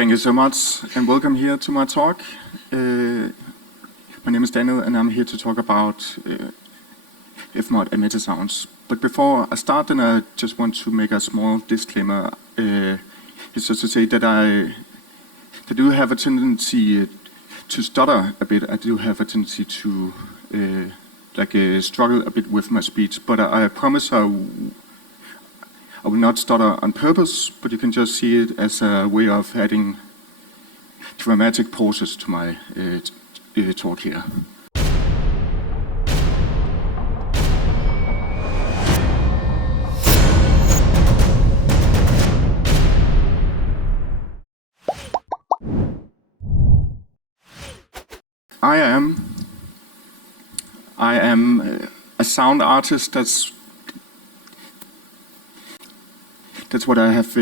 Thank you so much, and welcome here to my talk. My name is Daniel, and I'm here to talk about FMOD and Metasounds. But before I start, then I just want to make a small disclaimer. It's just to say that I do have a tendency to stutter a bit. I do have a tendency to struggle a bit with my speech, but I promise I will not stutter on purpose, but you can just see it as a way of adding dramatic pauses to my talk here. I am a sound artist. That's what I have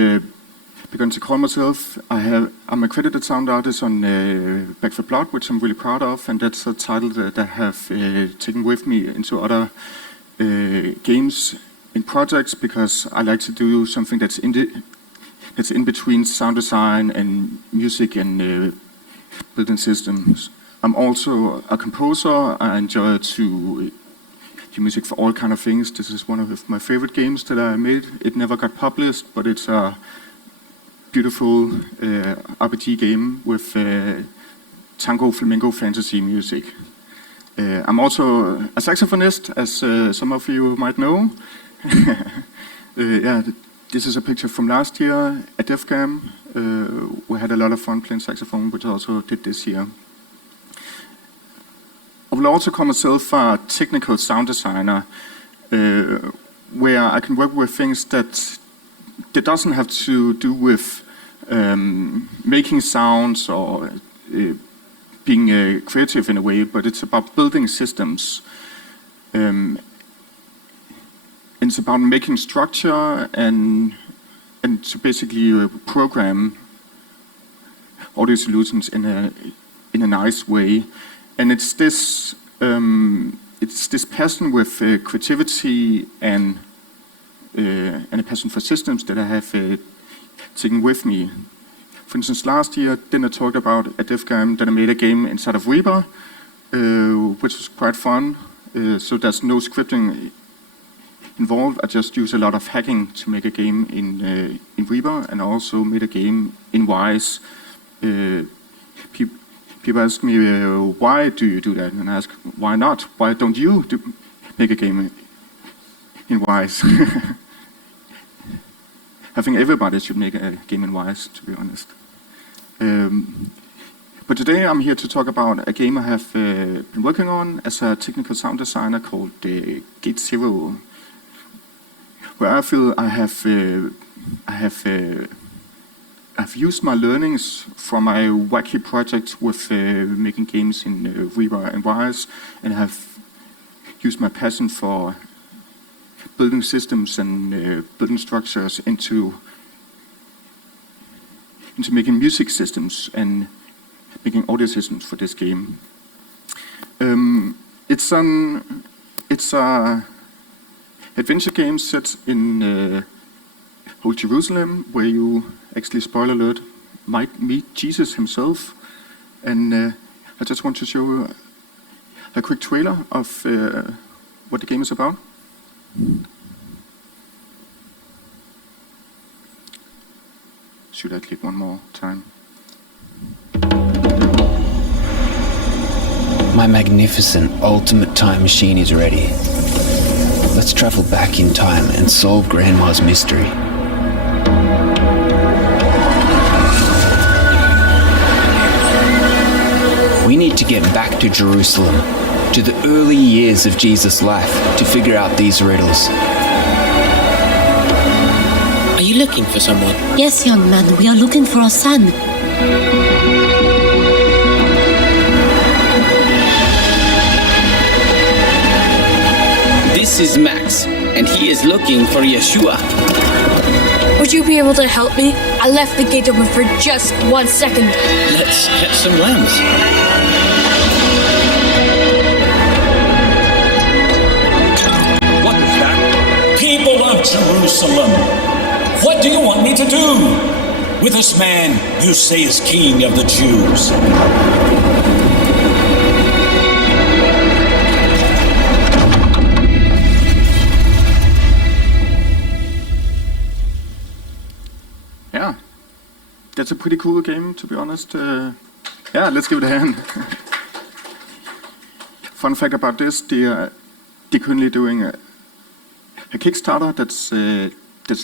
begun to call myself. I'm a credited sound artist on Back 4 Blood, which I'm really proud of, and that's a title that I have taken with me into other games and projects because I like to do something that's in between sound design and music and building systems. I'm also a composer. I enjoy to do music for all kind of things. This is one of my favorite games that I made. It never got published, but it's a beautiful RPG game with tango flamenco fantasy music. I'm also a saxophonist, as some of you might know. This is a picture from last year at DevGAMM. We had a lot of fun playing saxophone, which I also did this year. I will also call myself a technical sound designer, where I can work with things that doesn't have to do with making sounds or being creative in a way, but it's about building systems. It's about making structure and to basically program audio solutions in a nice way. And it's this passion with creativity and a passion for systems that I have taken with me. For instance, last year, then I talked about at DevGAMM that I made a game inside of Reaper, which was quite fun. So there's no scripting involved. I just use a lot of hacking to make a game in Reaper, and I also made a game in Wise. People ask me, why do you do that? And I ask, why not? Why don't you make a game in Wise? I think everybody should make a game in Wise, to be honest. But today I'm here to talk about a game I have been working on as a technical sound designer called Gate Zero, where I feel I've used my learnings from my wacky project with making games in Reaper and Wise, and have used my passion for building systems and building structures into making music systems and making audio systems for this game. It's a adventure game set in Old Jerusalem, where you actually, spoiler alert, might meet Jesus himself. And I just want to show a quick trailer of what the game is about. Should I click one more time? My magnificent ultimate time machine is ready. Let's travel back in time and solve Grandma's mystery. We need to get back to Jerusalem, to the early years of Jesus' life, to figure out these riddles. Are you looking for someone? Yes, young man, we are looking for a son. This is Max, and he is looking for Yeshua. Would you be able to help me? I left the gate open for just 1 second. Let's catch some lambs. What is that? People of Jerusalem, what do you want me to do? With this man you say is king of the Jews. Yeah, that's a pretty cool game, to be honest. Yeah, let's give it a hand. Fun fact about this, they're currently doing a Kickstarter that's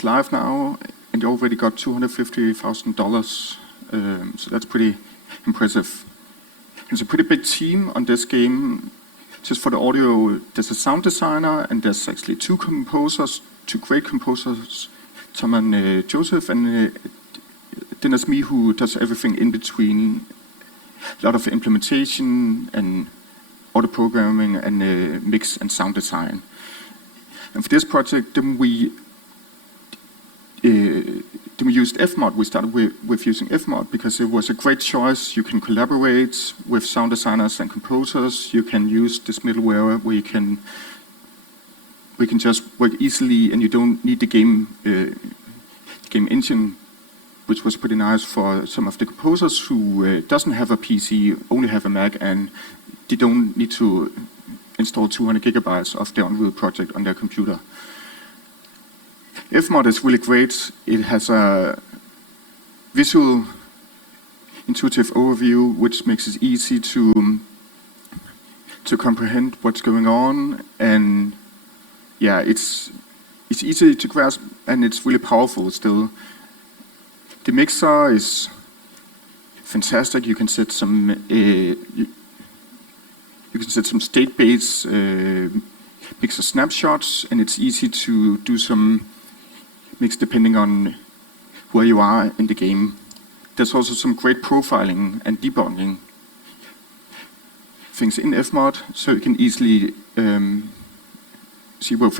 live now, and they already got $250,000. So that's pretty impressive. It's a pretty big team on this game. Just for the audio, there's a sound designer, and there's actually two great composers, Tom and Joseph, and then there's me who does everything in between. A lot of implementation and audio programming and mix and sound design. And for this project, then we used FMOD. We started with using FMOD because it was a great choice. You can collaborate with sound designers and composers. You can use this middleware where we can just work easily, and you don't need the game engine, which was pretty nice for some of the composers who doesn't have a PC, only have a Mac, and they don't need to install 200 gigabytes of their Unreal project on their computer. FMOD is really great. It has a visual, intuitive overview, which makes it easy to comprehend what's going on, and yeah, it's easy to grasp, and it's really powerful still. The mixer is fantastic. You can set some state-based mixer snapshots, and it's easy to do some mix depending on where you are in the game. There's also some great profiling and debugging things in FMOD, so you can easily see where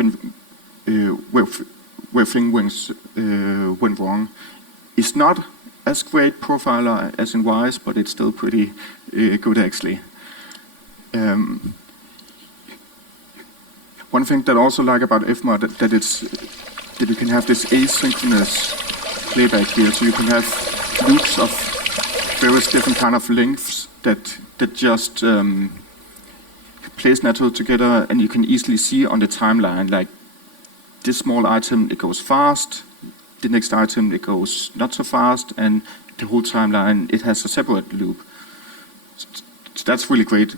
things went wrong. It's not as great profiler as in Wise, but it's still pretty good actually. One thing that I also like about FMOD that you can have this asynchronous playback here, so you can have loops of various different kind of lengths that just plays naturally together, and you can easily see on the timeline, like this small item, it goes fast, the next item, it goes not so fast, and the whole timeline, it has a separate loop. So that's really great.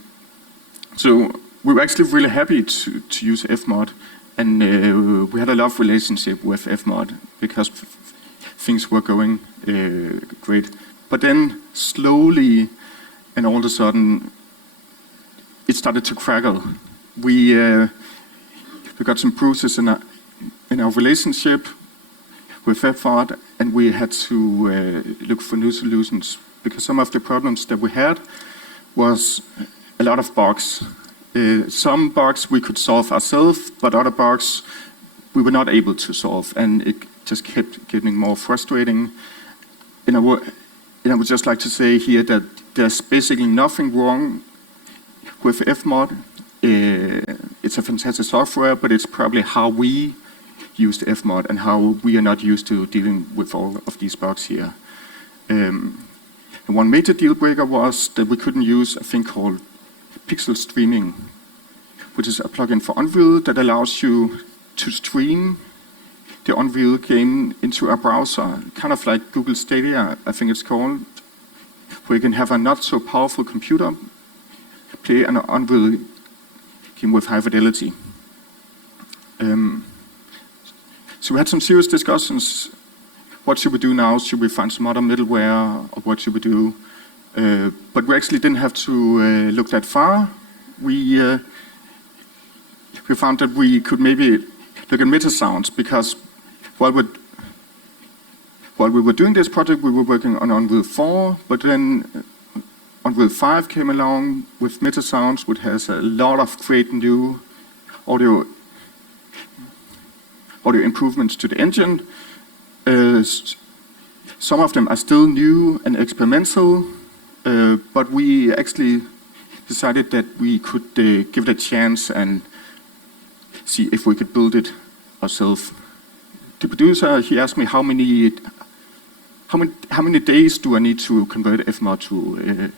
So we were actually really happy to use FMOD, and we had a love relationship with FMOD because things were going great. But then slowly, and all of a sudden, it started to crackle. We got some bruises in our relationship with FMOD, and we had to look for new solutions because some of the problems that we had was a lot of bugs. Some bugs we could solve ourselves, but other bugs we were not able to solve, and it just kept getting more frustrating. And I would just like to say here that there's basically nothing wrong with FMOD. It's a fantastic software, but it's probably how we used FMOD and how we are not used to dealing with all of these bugs here. And one major deal breaker was that we couldn't use a thing called pixel streaming, which is a plugin for Unreal that allows you to stream the Unreal game into a browser, kind of like Google Stadia, I think it's called, where you can have a not so powerful computer play an Unreal game with high fidelity. So we had some serious discussions. What should we do now? Should we find some other middleware, or what should we do? But we actually didn't have to look that far. We found that we could maybe look at Metasounds, because while we were doing this project, we were working on Unreal 4, but then Unreal 5 came along with Metasounds, which has a lot of great new audio improvements to the engine. Some of them are still new and experimental, but we actually decided that we could give it a chance and see if we could build it ourselves. The producer, he asked me how many how many days do I need to convert FMOD to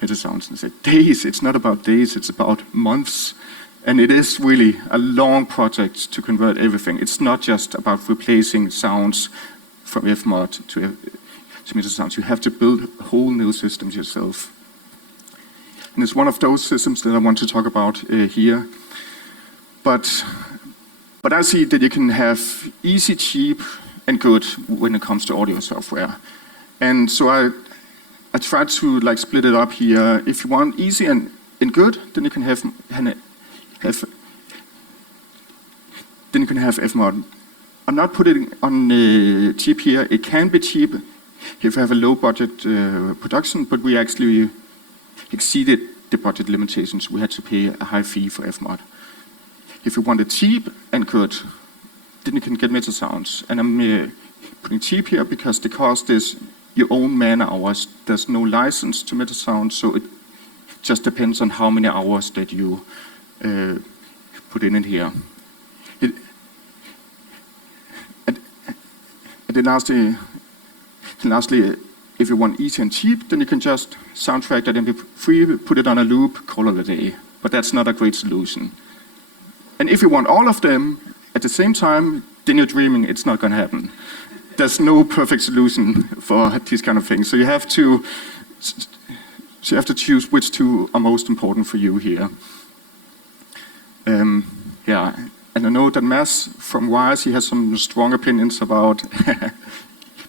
Metasounds? And say, days, it's not about days, it's about months. And it is really a long project to convert everything. It's not just about replacing sounds from FMOD to Metasounds. You have to build whole new systems yourself. And it's one of those systems that I want to talk about here. But I see that you can have easy, cheap, and good when it comes to audio software. And so I tried to like split it up here. If you want easy and good, then you can have FMOD. I'm not putting it on cheap here. It can be cheap if you have a low budget production, but we actually exceeded the budget limitations. We had to pay a high fee for FMOD. If you want it cheap and good, then you can get Metasounds. And I'm putting cheap here because the cost is your own man hours. There's no license to Metasounds, so it just depends on how many hours that you put in here. And then lastly, if you want easy and cheap, then you can just soundtrack that MP3, put it on a loop, call it a day. But that's not a great solution. And if you want all of them at the same time, then you're dreaming. It's not going to happen. There's no perfect solution for these kind of things. So you have to choose which two are most important for you here. Yeah, and I know that Mads from Wires, he has some strong opinions about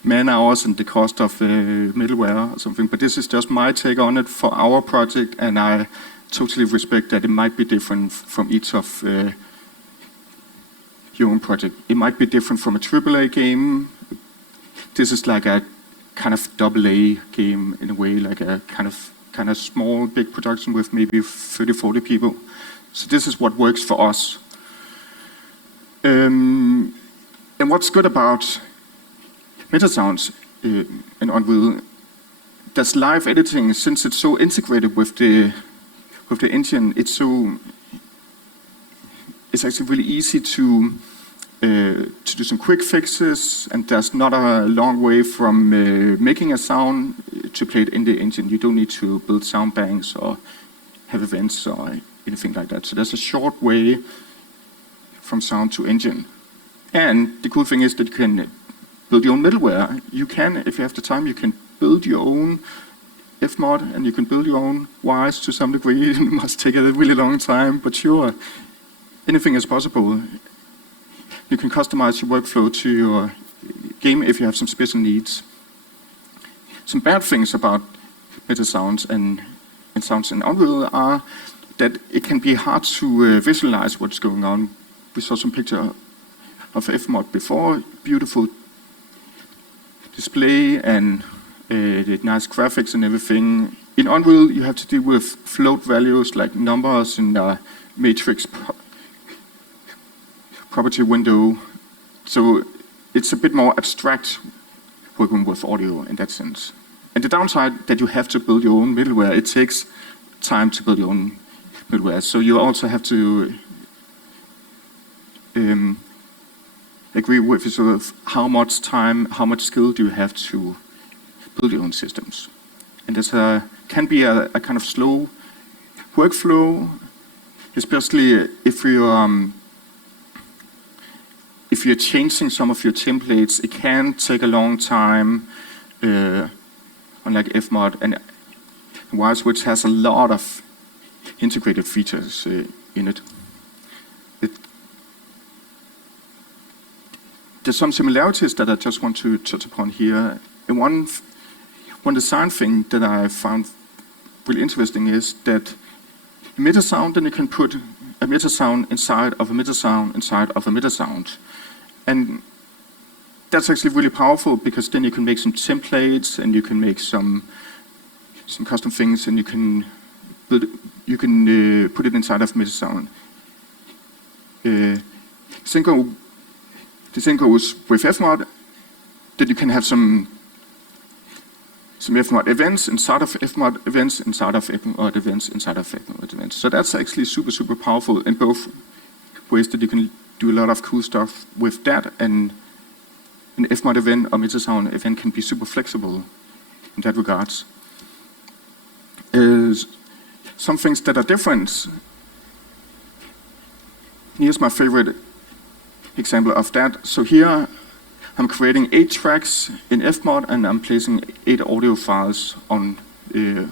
man hours and the cost of middleware or something, but this is just my take on it for our project, and I totally respect that it might be different from each of your own project. It might be different from a AAA game. This is like a kind of AA game in a way, like a kind of small, big production with maybe 30, 40 people. So this is what works for us. And what's good about Metasounds in Unreal, there's live editing. Since it's so integrated with the engine, it's actually really easy to do some quick fixes, and there's not a long way from making a sound to play it in the engine. You don't need to build sound banks or have events or anything like that. So there's a short way from sound to engine. And the cool thing is that you can build your own middleware. You can, if you have the time, you can build your own FMOD, and you can build your own wires to some degree. It must take a really long time, but sure, anything is possible. You can customize your workflow to your game if you have some special needs. Some bad things about Metasounds and sounds in Unreal are that it can be hard to visualize what's going on. We saw some picture of FMOD before, beautiful display and the nice graphics and everything. In Unreal, you have to deal with float values like numbers in the matrix property window. So it's a bit more abstract working with audio in that sense. And the downside that you have to build your own middleware. It takes time to build your own middleware. So you also have to agree with sort of how much time, how much skill do you have to build your own systems. And there's can be a kind of slow workflow, especially if you're changing some of your templates. It can take a long time, unlike FMOD and Wires, which has a lot of integrated features in it. There's some similarities that I just want to touch upon here. And one design thing that I found really interesting is that in Metasound, then you can put a Metasound inside of a Metasound inside of a Metasound. And that's actually really powerful, because then you can make some templates and you can make some custom things, and you can put it inside of Metasound. The same goes with FMOD, that you can have some FMOD events inside of FMOD events inside of FMOD events inside of FMOD events. So that's actually super, super powerful in both ways, that you can do a lot of cool stuff with that, and an FMOD event or Metasound event can be super flexible in that regards. Some things that are different. Here's my favorite example of that. So here I'm creating 8 tracks in FMOD and I'm placing 8 audio files on the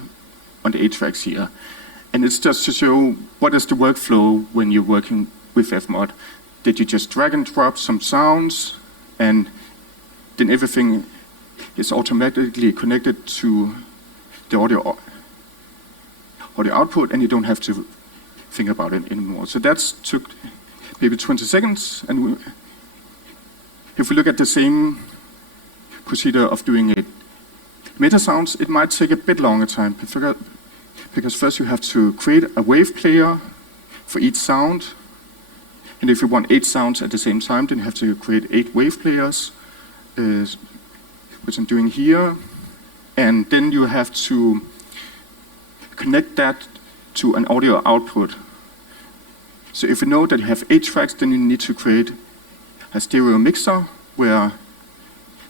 8 tracks here. And it's just to show what is the workflow when you're working with FMOD. Did you just drag and drop some sounds and then everything is automatically connected to the audio output and you don't have to think about it anymore. So that took maybe 20 seconds. And if we look at the same procedure of doing it Metasounds, it might take a bit longer time because first you have to create a wave player for each sound. And if you want 8 sounds at the same time, then you have to create 8 wave players, which I'm doing here. And then you have to connect that to an audio output. So if you know that you have 8 tracks, then you need to create a stereo mixer where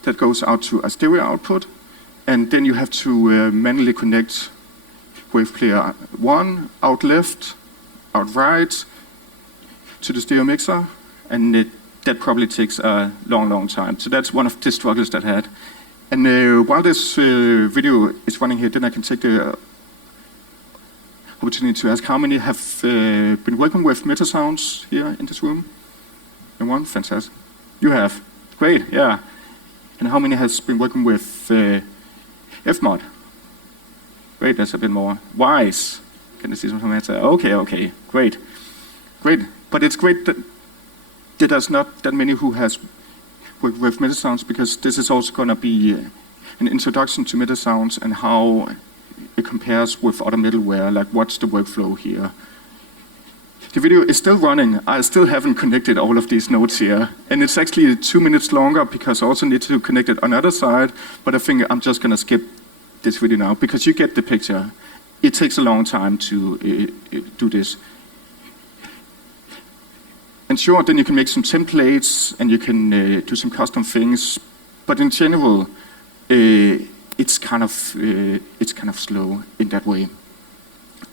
that goes out to a stereo output. And then you have to manually connect wave player 1 out left, out right to the stereo mixer. And that probably takes a long time. So that's one of the struggles that I had. And while this video is running here, then I can take the opportunity to ask how many have been working with Metasounds here in this room? Anyone? Fantastic. You have. Great, yeah. And how many has been working with FMOD? Great, that's a bit more. Wise. Can you see some answer? Okay, great. But it's great that there's not that many who has worked with Metasounds because this is also going to be an introduction to Metasounds and how it compares with other middleware, like what's the workflow here. The video is still running. I still haven't connected all of these nodes here. And it's actually 2 minutes longer because I also need to connect it on the other side. But I think I'm just going to skip this video now because you get the picture. It takes a long time to do this. And sure, then you can make some templates and you can do some custom things. But in general, it's kind of slow in that way.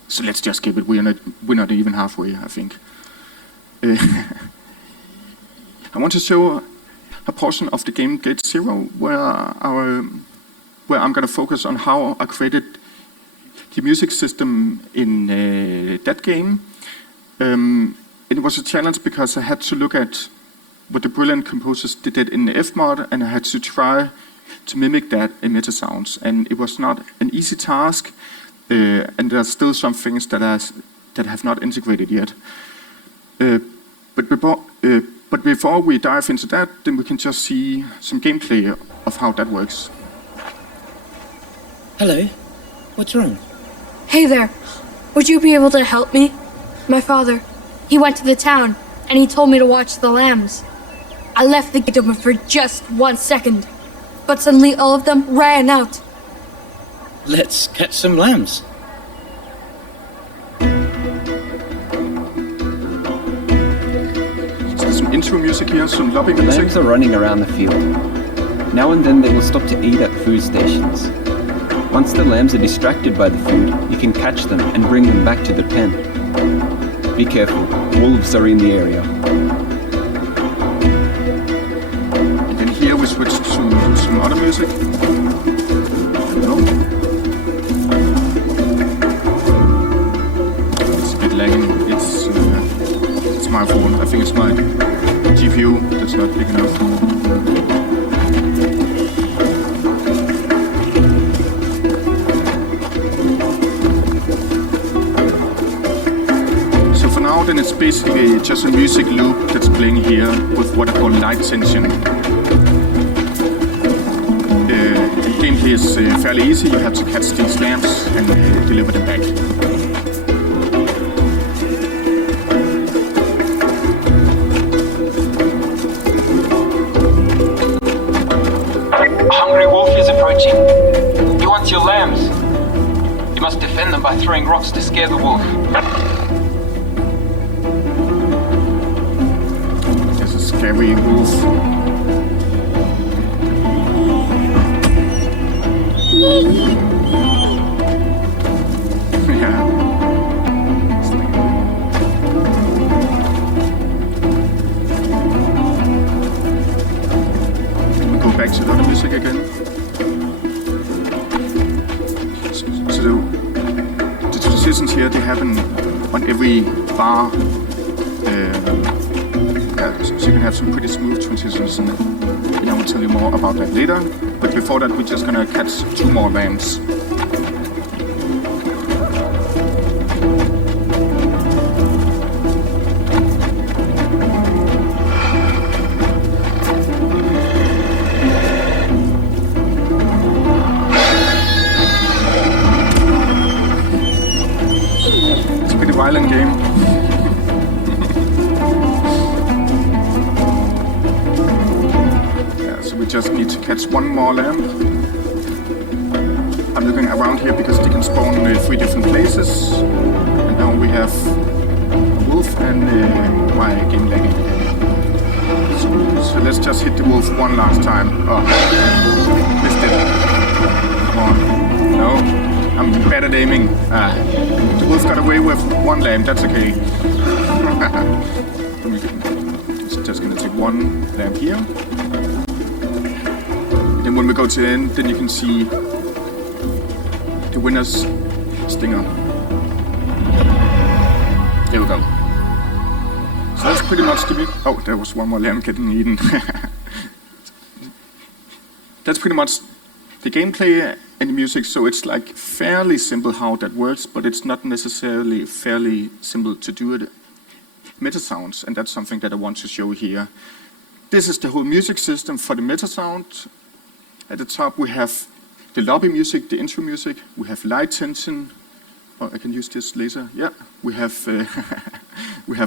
So let's just skip it. We're not even halfway, I think. I want to show a portion of the game Gate 0 where I'm going to focus on how I created the music system in that game. It was a challenge because I had to look at what the brilliant composers did in the FMOD, and I had to try to mimic that in Metasounds. And it was not an easy task, and there's still some things that have not integrated yet. But before we dive into that, then we can just see some gameplay of how that works. Hello. What's wrong? Hey there. Would you be able to help me? My father, he went to the town, and he told me to watch the lambs. I left the gate open for just 1 second, but suddenly all of them ran out. Let's catch some lambs. So some intro music here, some lobby The music. lambs are running around the field. Now and then they will stop to eat at food stations. Once the lambs are distracted by the food, you can catch them and bring them back to the pen. Be careful, wolves are in the area. And then here we switch to some other music. It's a bit lagging. It's my fault. I think it's my GPU that's not big enough. Then it's basically just a music loop that's playing here with what I call light tension. The gameplay is fairly easy. You have to catch these lamps and deliver them back. A hungry wolf is approaching. He wants your lambs. You must defend them by throwing rocks to scare the wolf. Scary wolf. Yeah. We go back to the other music again. So the transitions here, they happen on every bar. So you can have some pretty smooth transitions, and I will tell you more about that later. But before that, we're just gonna catch 2 more lambs. It's a pretty violent game. We just need to catch 1 more lamb. I'm looking around here because they can spawn in 3 different places. And now we have a wolf and my game lagging again. So let's just hit the wolf 1 last time. Oh, missed it. Come on. No, I'm bad at aiming. The wolf got away with 1 lamb, that's okay. Just gonna take 1 lamb here. Then when we go to the end, then you can see the winner's stinger. There we go. So that's pretty much the... Oh, there was 1 more lamb getting eaten. That's pretty much the gameplay and the music, so it's like fairly simple how that works, but it's not necessarily fairly simple to do it. Metasounds, and that's something that I want to show here. This is the whole music system for the Metasound. At the top we have the lobby music, the intro music, we have light tension. Oh, I can use this laser, yeah. We have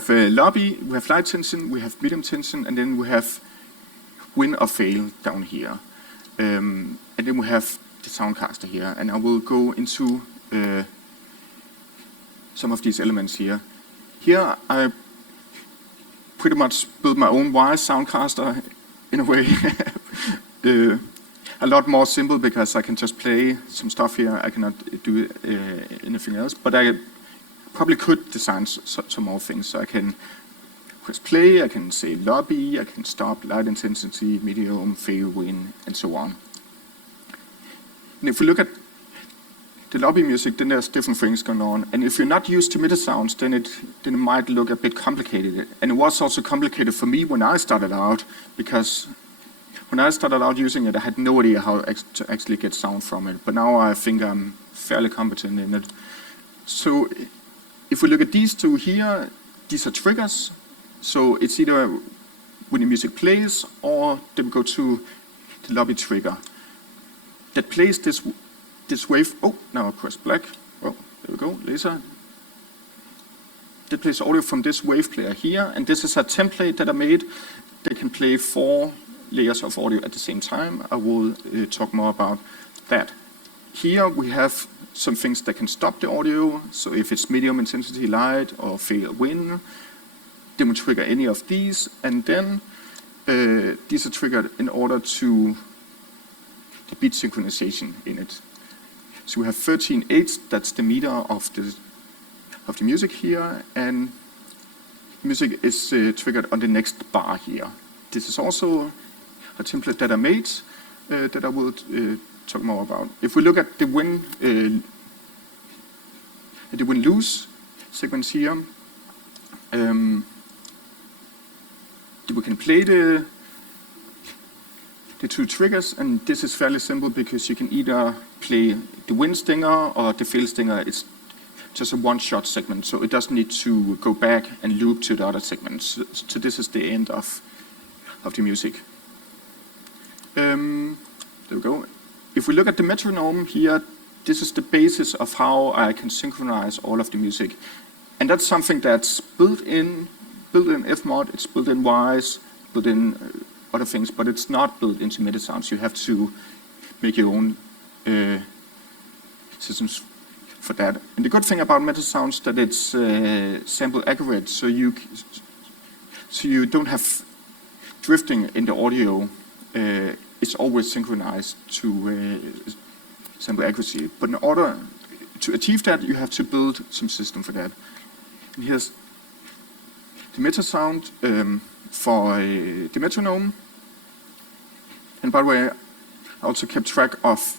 lobby, we have light tension, we have medium tension, and then we have win or fail down here. And then we have the Soundcaster here, and I will go into some of these elements here. Here I pretty much built my own wire Soundcaster in a way. A lot more simple because I can just play some stuff here. I cannot do anything else, but I probably could design some more things. So I can press play, I can say lobby, I can stop, light intensity, medium, fail, win, and so on. And if we look at the lobby music, then there's different things going on. And if you're not used to Metasounds, then it might look a bit complicated. And it was also complicated for me when I started out, because when I started out using it, I had no idea how to actually get sound from it. But now I think I'm fairly competent in it. So if we look at these 2 here, these are triggers. So it's either when the music plays, or then we go to the lobby trigger that plays this wave. Oh, now I press black. Oh, there we go, laser. That plays audio from this wave player here, and this is a template that I made that can play 4 layers of audio at the same time. I will talk more about that. Here we have some things that can stop the audio. So if it's medium intensity light or fail win, then we trigger any of these, and then these are triggered in order to the beat synchronization in it. So we have 13/8, that's the meter of the music here, and music is triggered on the next bar here. This is also a template that I made that I will talk more about. If we look at the win-lose segments here, we can play the 2 triggers, and this is fairly simple because you can either play the win stinger or the fail stinger. It's just a 1-shot segment, so it doesn't need to go back and loop to the other segments. So this is the end of the music. There we go. If we look at the metronome here, this is the basis of how I can synchronize all of the music. And that's something that's built in FMOD, it's built in Wise, built in other things, but it's not built into Metasounds. You have to make your own systems for that. And the good thing about Metasounds that it's sample accurate, so you don't have drifting in the audio. It's always synchronized to sample accuracy. But in order to achieve that, you have to build some system for that. And here's the metasound for the metronome. And by the way, I also kept track of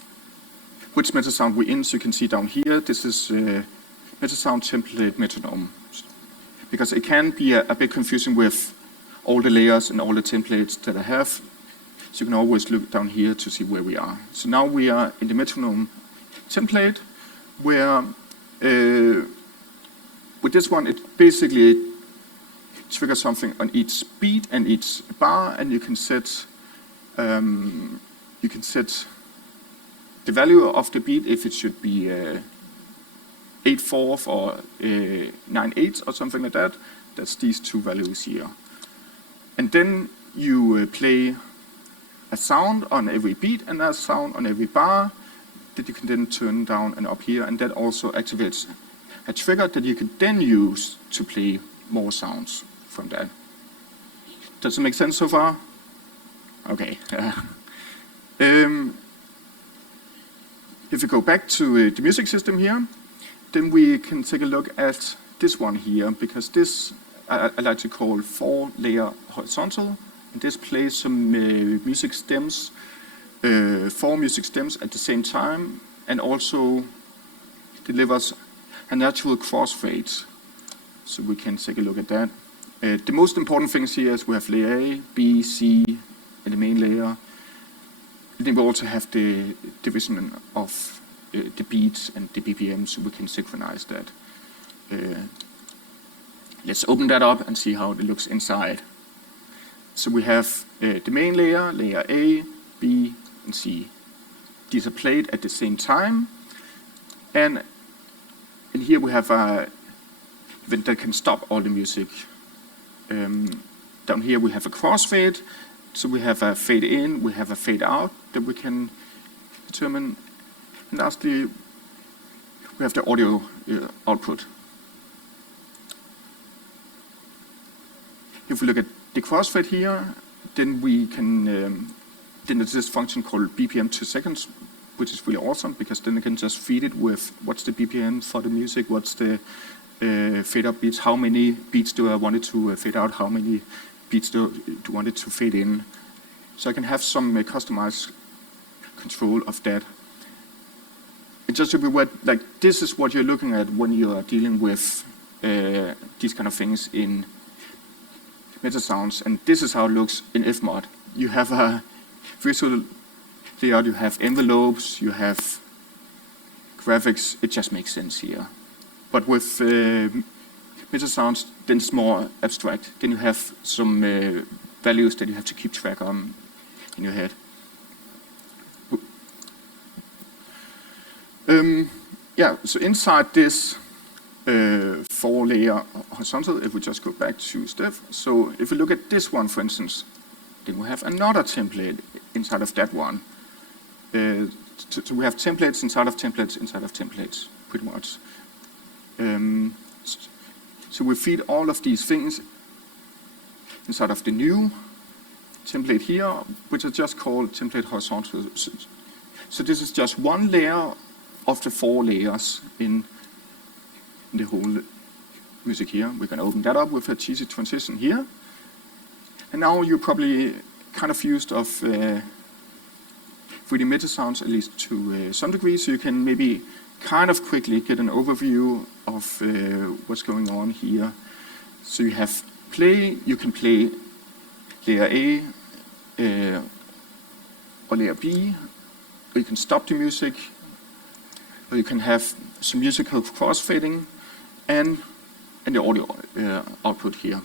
which metasound we're in, so you can see down here, this is metasound template metronome. Because it can be a bit confusing with all the layers and all the templates that I have. So you can always look down here to see where we are. So now we are in the metronome template, where with this one, it basically triggers something on each beat and each bar, and you can set the value of the beat if it should be 8/4 or 9/8 or something like that. That's these two values here. And then you play a sound on every beat and a sound on every bar that you can then turn down and up here, and that also activates a trigger that you can then use to play more sounds from that. Does it make sense so far? Okay. If we go back to the music system here, then we can take a look at this one here, because this I like to call 4-layer horizontal. And this plays some music stems, 4 music stems at the same time, and also delivers a natural crossfade. So we can take a look at that. The most important things here is we have layer A, B, C, and the main layer. And then we also have the division of the beats and the BPM, so we can synchronize that. Let's open that up and see how it looks inside. So we have the main layer, layer A, B, and C. These are played at the same time. And here we have a event that can stop all the music. Down here we have a crossfade. So we have a fade in, we have a fade out that we can determine. And lastly, we have the audio output. If we look at the crossfade here, then we can, then there's this function called BPM 2 seconds, which is really awesome, because then I can just feed it with what's the BPM for the music, what's the fade out beats, how many beats do I want it to fade out, how many beats do I want it to fade in. So I can have some customized control of that. And just to be aware, like, this is what you're looking at when you are dealing with these kind of things in Metasounds, and this is how it looks in FMOD. You have a visual layout, you have envelopes, you have graphics. It just makes sense here. But with Metasounds, then it's more abstract. Then you have some values that you have to keep track on in your head. Yeah, so inside this 4-layer horizontal, if we just go back to Steph, so if we look at this one, for instance, then we have another template inside of that one. So we have templates inside of templates inside of templates, pretty much. So we feed all of these things inside of the new template here, which is just called template horizontal. So this is just one layer of the 4 layers in the whole music here. We can open that up with a cheesy transition here. And now you're probably kind of used of 3D Metasounds, at least to some degree, so you can maybe kind of quickly get an overview of what's going on here. So you have play, you can play layer A or layer B, or you can stop the music, or you can have some musical crossfading, and the audio output here.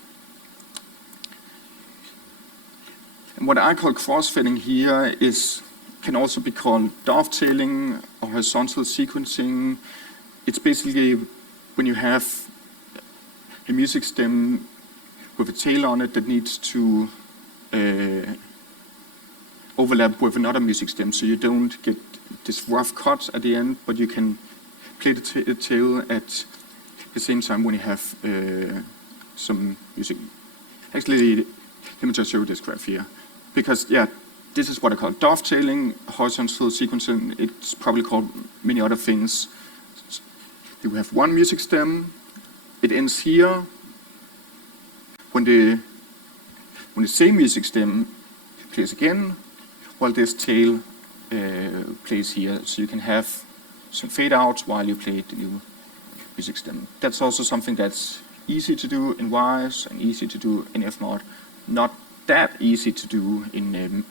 And what I call crossfading here can also be called dovetailing or horizontal sequencing. It's basically when you have a music stem with a tail on it that needs to overlap with another music stem, so you don't get this rough cut at the end, but you can play the tail at the same time when you have some music. Actually, let me just show this graph here. Because, yeah, this is what I call dovetailing, horizontal sequencing. It's probably called many other things. You have one music stem, it ends here. When the same music stem plays again, while this tail plays here, so you can have some fade outs while you play the new music stem. That's also something that's easy to do in Wise and easy to do in FMOD. Not that easy to do in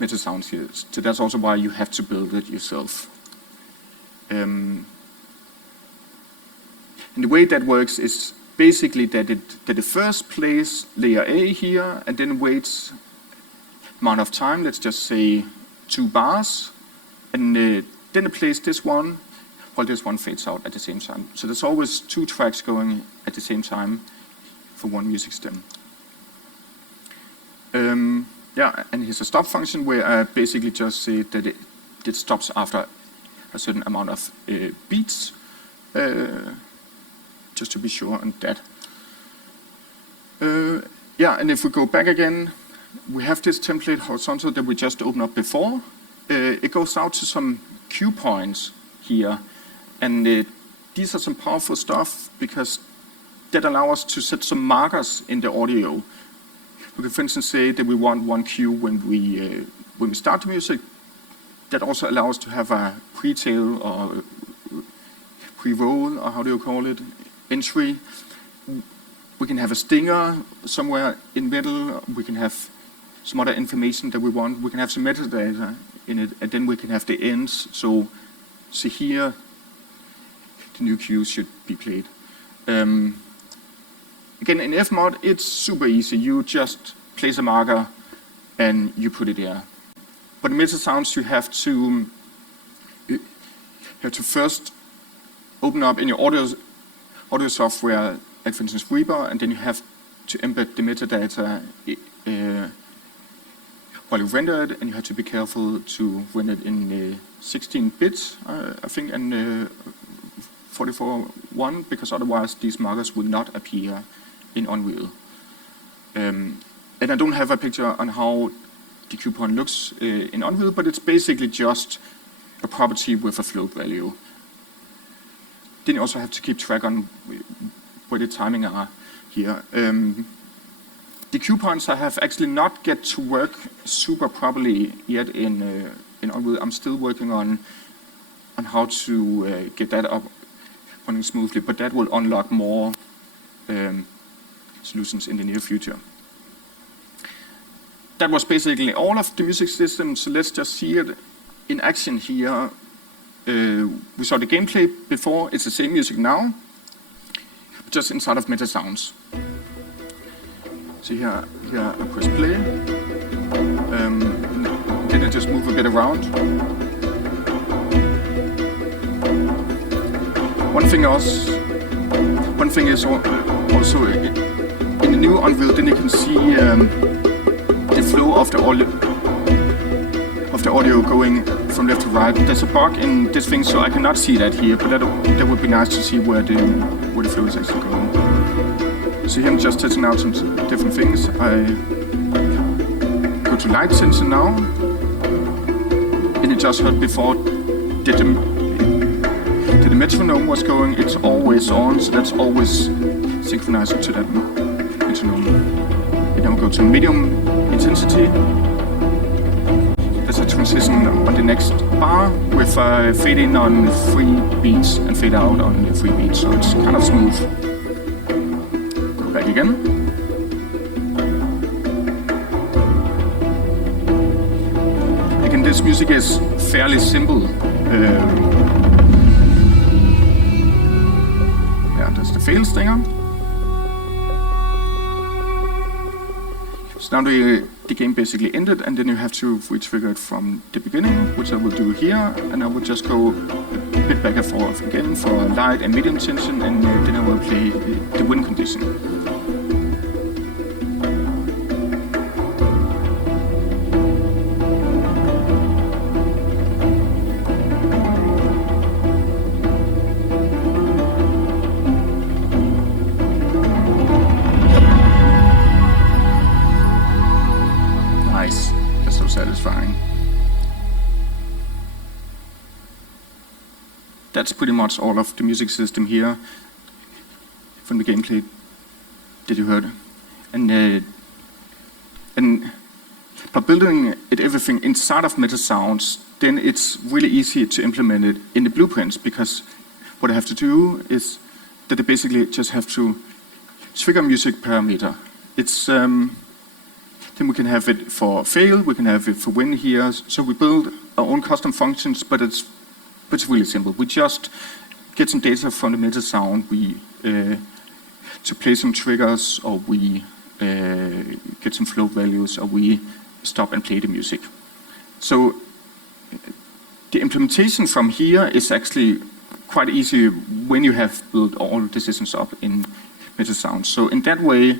Metasounds here. So that's also why you have to build it yourself. And the way that works is basically that it first plays layer A here and then waits amount of time, let's just say 2 bars, and then it plays this one while this one fades out at the same time. So there's always 2 tracks going at the same time for one music stem. Yeah, and here's a stop function where I basically just say that it stops after a certain amount of beats, just to be sure on that. Yeah, and if we go back again, we have this template horizontal that we just opened up before. It goes out to some cue points here, and these are some powerful stuff because that allow us to set some markers in the audio. We can, for instance, say that we want one cue when we start the music. That also allows us to have a pre-tail or pre-roll, or how do you call it, entry. We can have a stinger somewhere in middle. We can have some other information that we want. We can have some metadata in it, and then we can have the ends. So here, the new cues should be played. Again, in FMOD, it's super easy. You just place a marker and you put it there. But in Metasounds, you have to first open up in your audio software, like for instance Reaper, and then you have to embed the metadata while you render it, and you have to be careful to render it in 16 bits, I think, and 44.1, because otherwise these markers will not appear in Unreal. And I don't have a picture on how the cue point looks in Unreal, but it's basically just a property with a float value. Then you also have to keep track on where the timing are here. The cue points I have actually not get to work super properly yet in Unreal. I'm still working on how to get that up running smoothly, but that will unlock more solutions in the near future. That was basically all of the music system, so let's just see it in action here. We saw the gameplay before, it's the same music now, just inside of Metasounds. So here I press play, then I just move a bit around. One thing is also in the new Unreal, then you can see the flow of the audio going from left to right. There's a bug in this thing, so I cannot see that here, but that would be nice to see where the flow is actually going. So here I'm just testing out some different things. I go to light sensor now, and you just heard before that the metronome was going. It's always on, so that's always synchronized to that metronome. And now we go to medium intensity. There's a transition on the next bar with fade in on 3 beats and fade out on 3 beats, so it's kind of smooth. Go back again. Again, this music is fairly simple. Yeah, that's the fail stinger. So now the game basically ended, and then you have to re-trigger it from the beginning, which I will do here, and I will just go a bit back and forth again for light and medium tension, and then I will play the win condition. that's pretty much all of the music system here from the gameplay that you heard. And by building everything inside of Metasounds, then it's really easy to implement it in the blueprints, because what I have to do is that I basically just have to trigger music parameter. It's then we can have it for fail, we can have it for win here. So we build our own custom functions, but it's really simple. We just get some data from the Metasound, we to play some triggers, or we get some float values, or we stop and play the music. So the implementation from here is actually quite easy when you have built all the systems up in Metasounds. So in that way,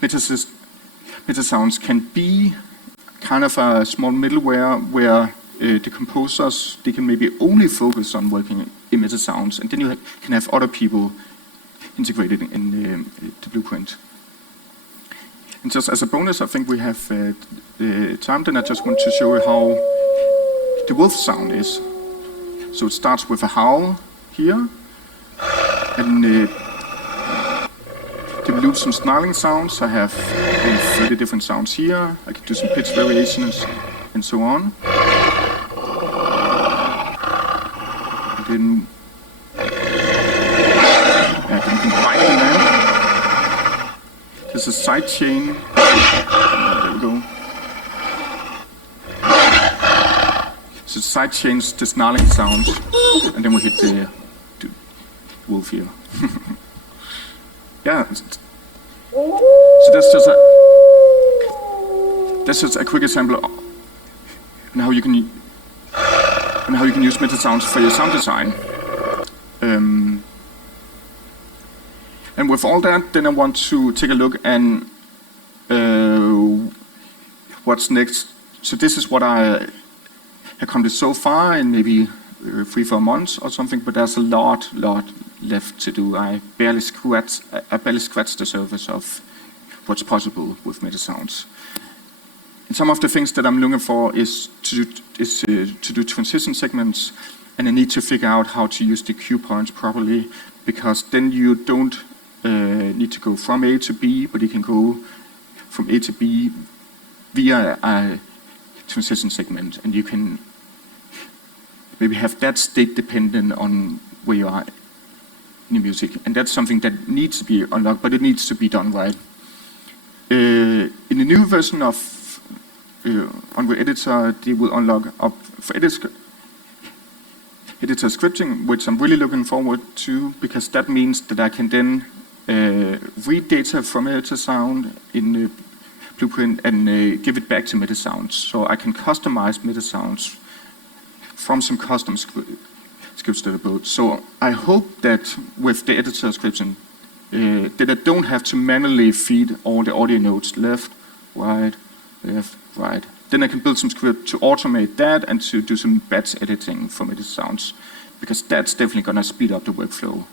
Metasounds can be kind of a small middleware where the composers, they can maybe only focus on working in Metasounds, and then you can have other people integrated in the blueprint. And just as a bonus, I think we have time, then I just want to show you how the wolf sound is. So it starts with a howl here, and develop some snarling sounds. I have 30 different sounds here. I can do some pitch variations and so on. And then I can combine them. There's a side chain. There we go. So side chains the snarling sounds, and then we hit the wolf here. Yeah. So that's just a quick example on how you can use Metasounds for your sound design. And with all that, then I want to take a look and what's next. So this is what I have come to so far in maybe 3-4 months or something, but there's a lot left to do. I barely scratched the surface of what's possible with Metasounds. And some of the things that I'm looking for is to do transition segments, and I need to figure out how to use the cue points properly, because then you don't need to go from A to B, but you can go from A to B via a transition segment, and you can maybe have that state dependent on where you are in the music, and that's something that needs to be unlocked, but it needs to be done right. In the new version of Unreal Editor, they will unlock up for editor scripting, which I'm really looking forward to, because that means that I can then read data from editor sound in the blueprint and give it back to Metasounds. So I can customize Metasounds from some custom scripts that I built. So I hope that with the editor description, that I don't have to manually feed all the audio notes left, right, left, right. Then I can build some script to automate that and to do some batch editing for Metasounds, because that's definitely going to speed up the workflow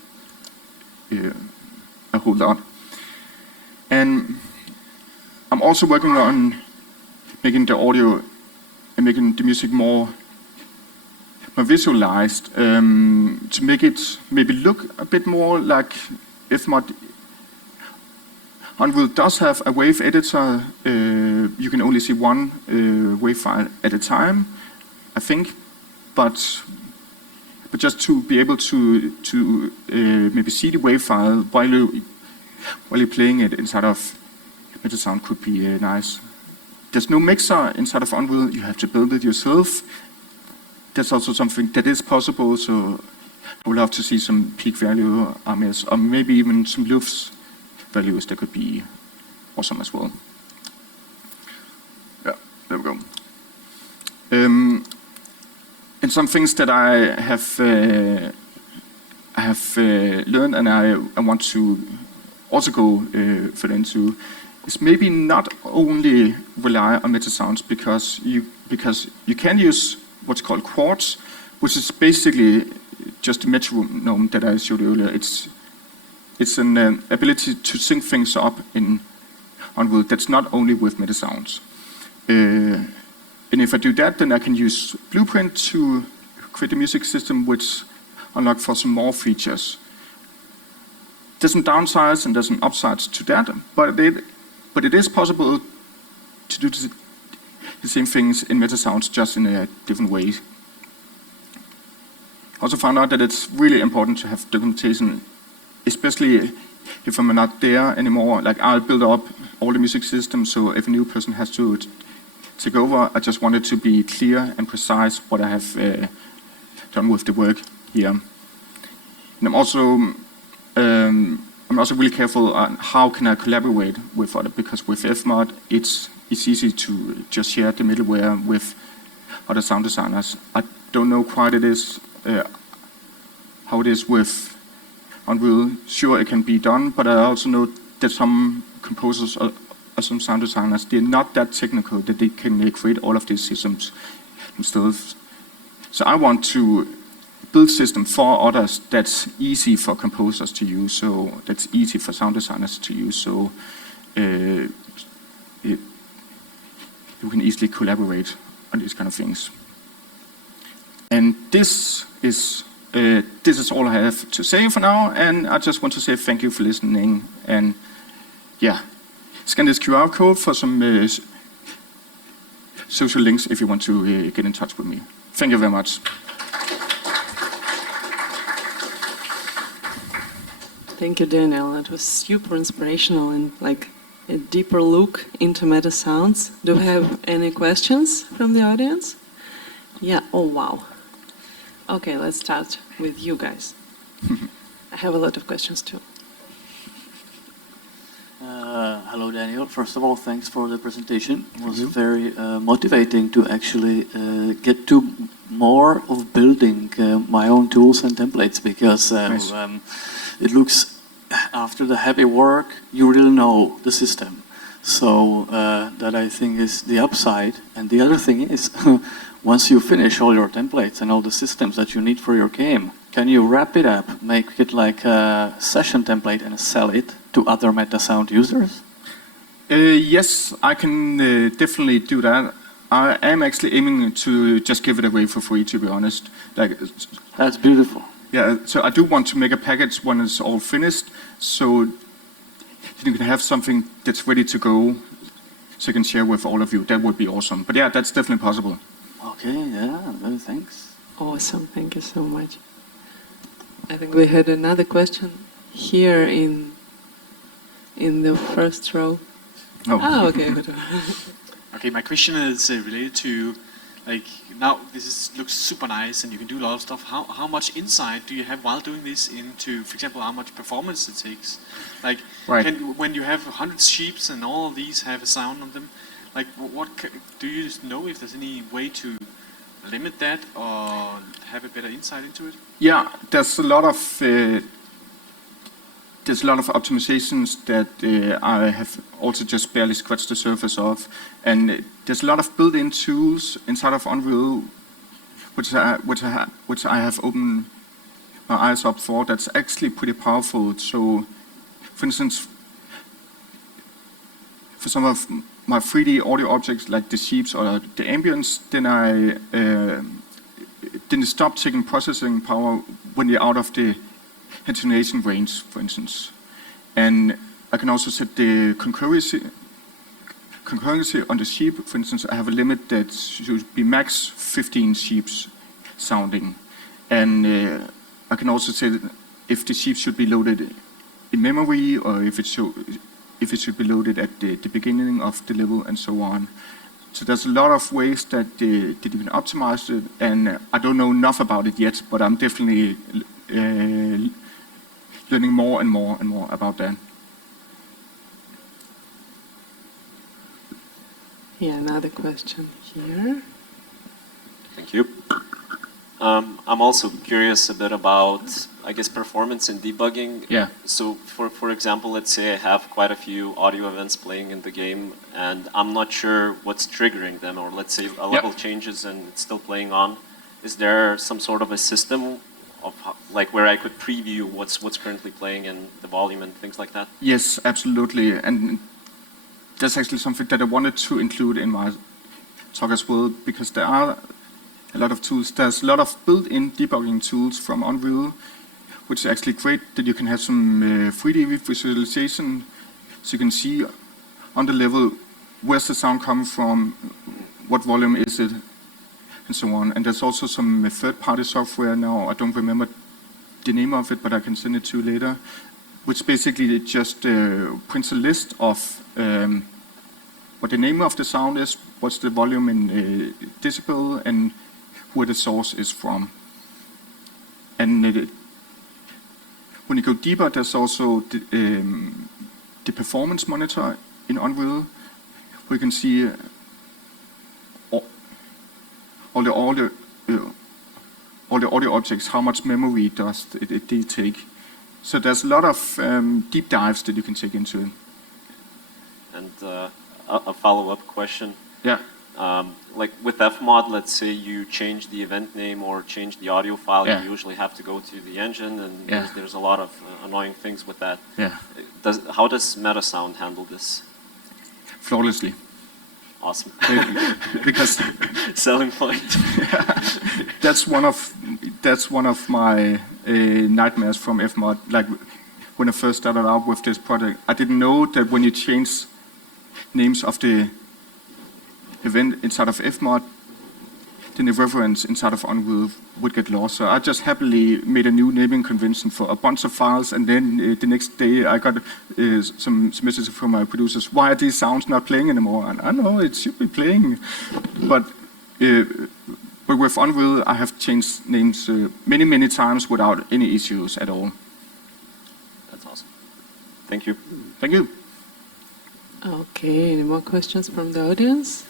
a whole lot. And I'm also working on making the audio and making the music more visualized, to make it maybe look a bit more like FMOD. Unreal does have a wave editor. You can only see one wave file at a time, I think, but just to be able to maybe see the wave file while you're playing it inside of Metasound could be nice. There's no mixer inside of Unreal. You have to build it yourself. That's also something that is possible, so I would love to see some peak value RMS, or maybe even some loops values that could be awesome as well. Yeah, there we go. And some things that I have learned, and I want to also go further into, is maybe not only rely on Metasounds, because you can use what's called quirks, which is basically just a metronome that I showed earlier. It's an ability to sync things up in Unreal that's not only with Metasounds. And if I do that, then I can use Blueprint to create a music system which unlock for some more features. There's some downsides and there's some upsides to that, but it is possible to do the same things in Metasounds, just in a different way. Also found out that it's really important to have documentation, especially if I'm not there anymore. Like, I'll build up all the music systems, so if a new person has to take over, I just want it to be clear and precise what I have done with the work here. And I'm also really careful on how can I collaborate with others, because with FMOD, it's easy to just share the middleware with other sound designers. I don't know quite how it is with Unreal. Sure, it can be done, but I also know that some composers or some sound designers, they're not that technical that they can create all of these systems themselves. So I want to build system for others that's easy for composers to use, so that's easy for sound designers to use, so you can easily collaborate on these kind of things. And this is all I have to say for now, and I just want to say thank you for listening, and yeah, scan this QR code for some social links if you want to get in touch with me. Thank you very much. Thank you, Daniel. That was super inspirational and like a deeper look into Metasounds. Do we have any questions from the audience? Yeah. Oh, wow. Okay, let's start with you guys. I have a lot of questions too. Hello, Daniel. First of all, thanks for the presentation. It was very motivating to actually get to more of building my own tools and templates, because Nice. It looks, after the heavy work, you really know the system. So that, I think, is the upside. And the other thing is, once you finish all your templates and all the systems that you need for your game, can you wrap it up, make it like a session template and sell it to other Metasound users? Yes, I can definitely do that. I am actually aiming to just give it away for free, to be honest. Like, That's beautiful. yeah, so I do want to make a package when it's all finished, so you can have something that's ready to go, so you can share with all of you. That would be awesome. But yeah, that's definitely possible. Okay, yeah, well, thanks. Awesome. Thank you so much. I think we had another question here in the first row. Oh, Okay. Good. Okay, my question is related to, like, now looks super nice and you can do a lot of stuff. How much insight do you have while doing this into, for example, how much performance it takes? Like, Right. when you have 100 sheeps and all of these have a sound on them, like, do you know if there's any way to limit that or have a better insight into it? Yeah, there's a lot of optimizations that I have also just barely scratched the surface of, and there's a lot of built-in tools inside of Unreal, which I have opened my eyes up for. That's actually pretty powerful. So, for instance, for some of my 3D audio objects like the sheeps or the ambience, then I stop taking processing power when you're out of the intonation range, for instance. And I can also set the concurrency on the sheep. For instance, I have a limit that should be max 15 sheeps sounding. And I can also say that if the sheep should be loaded in memory or if it should be loaded at the beginning of the level and so on. So there's a lot of ways that you can optimize it, and I don't know enough about it yet, but I'm definitely learning more and more and more about that. Yeah, another question here. Thank you. I'm also curious a bit about, I guess, performance and debugging. Yeah. So, for example, let's say I have quite a few audio events playing in the game, and I'm not sure what's triggering them, or let's say a level changes and it's still playing on. Is there some sort of a system of like where I could preview what's currently playing and the volume and things like that? Yes, absolutely. And that's actually something that I wanted to include in my talk as well, because there are a lot of tools. There's a lot of built-in debugging tools from Unreal, which is actually great that you can have some 3D visualization, so you can see on the level where's the sound coming from, what volume is it, and so on. And there's also some third-party software now. I don't remember the name of it, but I can send it to you later, which basically just prints a list of what the name of the sound is, what's the volume in decibel, and where the source is from. And when you go deeper, there's also the performance monitor in Unreal, where you can see all the audio objects, how much memory does they take. So there's a lot of deep dives that you can take into it. And a follow-up question. Yeah. Like with FMOD, let's say you change the event name or change the audio file, Yeah. you usually have to go to the engine, and Yeah. there's a lot of annoying things with that. Yeah. How does Metasound handle this? Flawlessly. Awesome. Because selling point. that's one of my nightmares from FMOD. Like when I first started out with this project, I didn't know that when you change names of the event inside of FMOD, then the reference inside of Unreal would get lost. So I just happily made a new naming convention for a bunch of files, and then the next day I got some messages from my producers, why are these sounds not playing anymore? And I know it should be playing. But with Unreal, I have changed names many times without any issues at all. That's awesome. Thank you. Thank you. Okay, any more questions from the audience?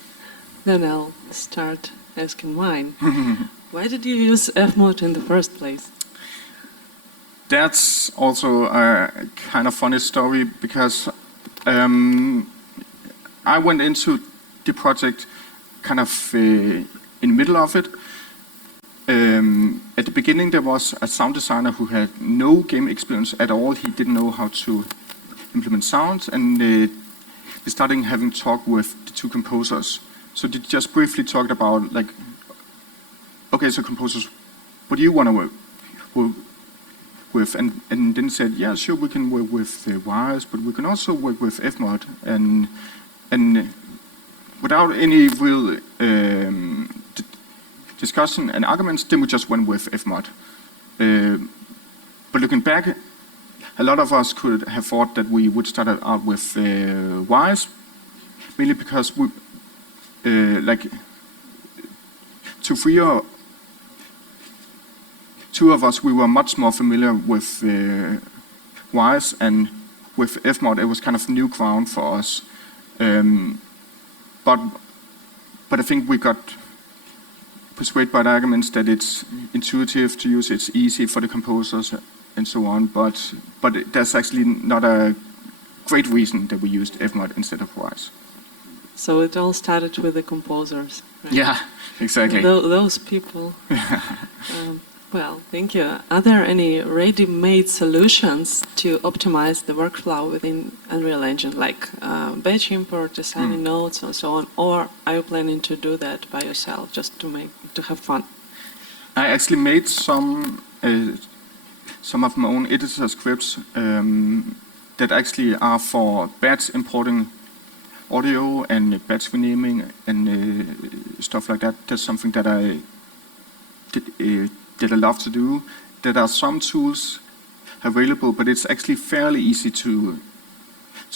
Then I'll start asking mine. Why did you use FMOD in the first place? That's also a kind of funny story, because I went into the project kind of in the middle of it. At the beginning, there was a sound designer who had no game experience at all. He didn't know how to implement sounds, and they started having talk with the two composers. So they just briefly talked about, like, okay, so composers, what do you want to work with? And then said, yeah, sure, we can work with wires, but we can also work with FMOD. And without any real discussion and arguments, then we just went with FMOD. But looking back, a lot of us could have thought that we would start out with wires, mainly because we, like, two of us, we were much more familiar with wires, and with FMOD, it was kind of new ground for us. But I think we got persuaded by the arguments that it's intuitive to use, it's easy for the composers, and so on. But that's actually not a great reason that we used FMOD instead of wires. So it all started with the composers, right? Yeah, exactly. Those people. Well, thank you. Are there any ready-made solutions to optimize the workflow within Unreal Engine, like batch import, assigning nodes, and so on? Or are you planning to do that by yourself, just to have fun? I actually made some of my own editor scripts that actually are for batch importing audio and batch renaming and stuff like that. That's something that I love to do. There are some tools available, but it's actually fairly easy to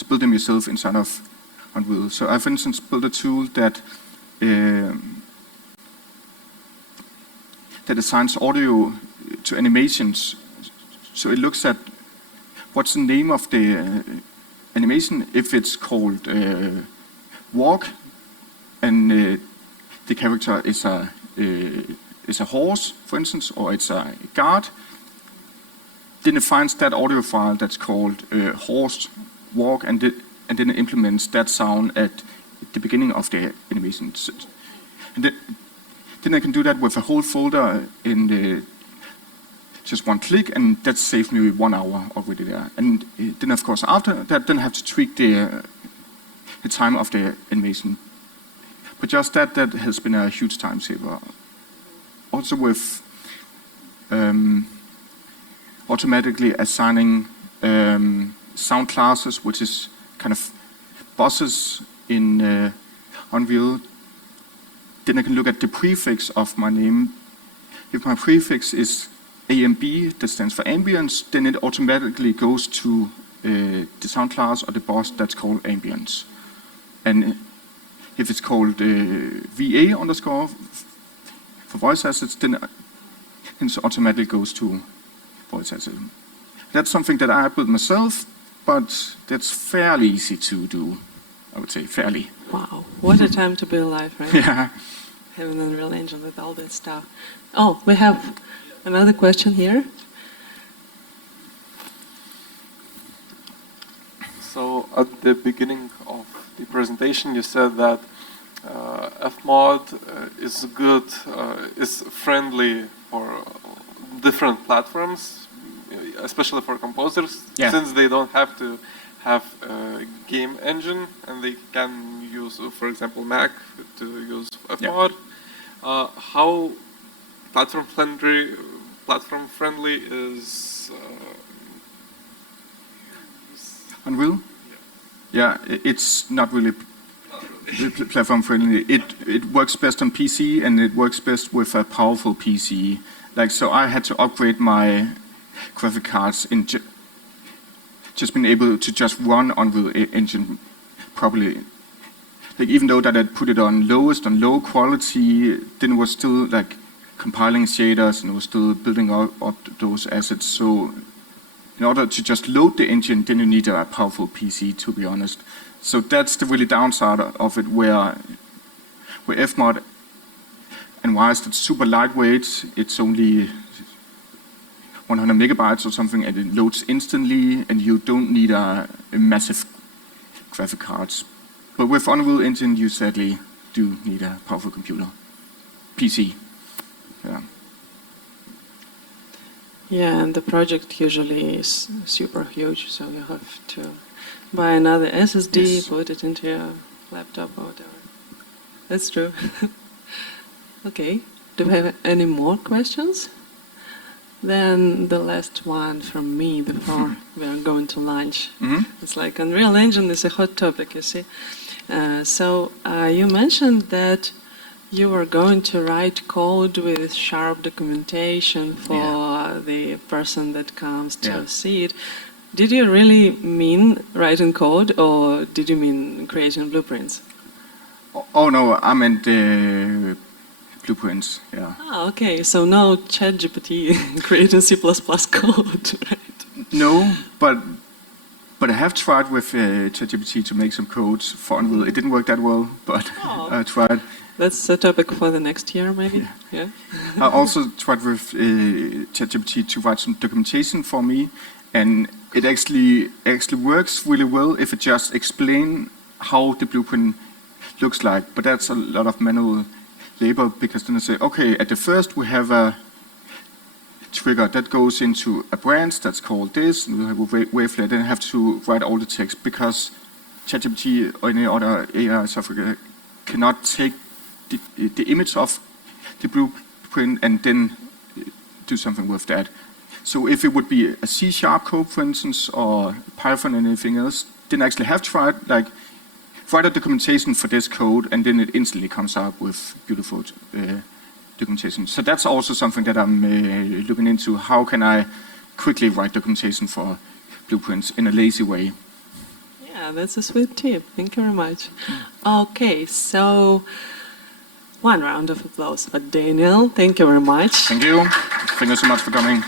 build them yourself inside of Unreal. So I, for instance, built a tool that assigns audio to animations. So it looks at what's the name of the animation, if it's called walk, and the character is a horse, for instance, or it's a guard, then it finds that audio file that's called horse walk, and then it implements that sound at the beginning of the animation. And then I can do that with a whole folder in just one click, and that saved me 1 hour already there. And then, of course, after that, then I have to tweak the time of the animation. But just that has been a huge time saver. also with automatically assigning sound classes, which is kind of bosses in Unreal. Then I can look at the prefix of my name. If my prefix is AMB, that stands for ambience, then it automatically goes to the sound class or the boss that's called ambience. And if it's called VA underscore for voice assets, then it automatically goes to voice assets. That's something that I built myself, but that's fairly easy to do, I would say, fairly. Wow, what a time to be alive, right? Yeah. Having an Unreal Engine with all that stuff. Oh, we have another question here. So at the beginning of the presentation, you said that FMOD is good, is friendly for different platforms, especially for composers, since they don't have to have a game engine and they can use, for example, Mac to use FMOD. How platform friendly is Unreal? Yeah, it's not really platform friendly. It works best on PC and it works best with a powerful PC. Like, so I had to upgrade my graphic cards in just being able to just run Unreal Engine properly. Like, even though that I'd put it on lowest, on low quality, then it was still like compiling shaders and it was still building up those assets. So in order to just load the engine, then you need a powerful PC, to be honest. So that's the really downside of it, where FMOD and whilst it's super lightweight, it's only 100 megabytes or something, and it loads instantly, and you don't need a massive graphic cards. But with Unreal Engine, you sadly do need a powerful computer, PC. Yeah. Yeah, and the project usually is super huge, so you have to buy another SSD, put it into your laptop or whatever. That's true. Okay, do we have any more questions? Then the last one from me before we are going to lunch. It's like Unreal Engine is a hot topic, you see. So you mentioned that you were going to write code with sharp documentation for the person that comes to see it. Did you really mean writing code, or did you mean creating blueprints? Oh no, I meant blueprints, yeah. Ah, okay, so no ChatGPT creating C++ code, right? No, but I have tried with ChatGPT to make some codes for Unreal. It didn't work that well, but I tried. That's a topic for the next year, maybe? Yeah. I also tried with ChatGPT to write some documentation for me, and it actually works really well if it just explains how the blueprint looks like. But that's a lot of manual labor, because then I say, okay, at the first we have a trigger that goes into a branch that's called this, and we have a wavelet, then I have to write all the text, because ChatGPT or any other AI software cannot take the image of the blueprint and then do something with that. So if it would be a C# code, for instance, or Python and anything else, then I actually have tried, like, write a documentation for this code, and then it instantly comes out with beautiful documentation. So that's also something that I'm looking into. How can I quickly write documentation for blueprints in a lazy way? Yeah, that's a sweet tip. Thank you very much. Okay, so one round of applause for Daniel. Thank you very much. Thank you. Thank you so much for coming.